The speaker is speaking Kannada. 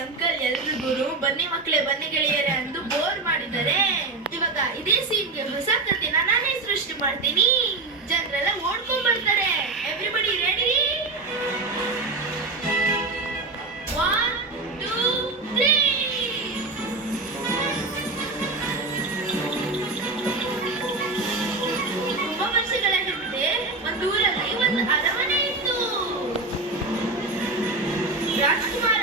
ಅಂಕಲ್ ಎಲ್ರಿಗೂ ಬನ್ನಿ ಮಕ್ಕಳೇ ಬನ್ನಿ ಗೆಳೆಯರೇ ಎಂದು ಬೋರ್ ಮಾಡಿದರೆ ಇವಾಗ ಇದೇ ಸೀನ್ಗೆ ಹೊಸ ಕಥೆನ ನಾನೇ ಸೃಷ್ಟಿ ಮಾಡ್ತೀನಿ. ಜನರೆಲ್ಲ ಓಡ್ಕೊಂಡ್ ಬರ್ತಾರೆ. Everybody ready? 1, 2, 3. ತುಂಬಾ ವರ್ಷಗಳ ಹಿಂದೆ ಒಂದೂರಲ್ಲಿ ಒಂದು ಅರಮನೆ ಇತ್ತು. ರಾಜ್ಕುಮಾರ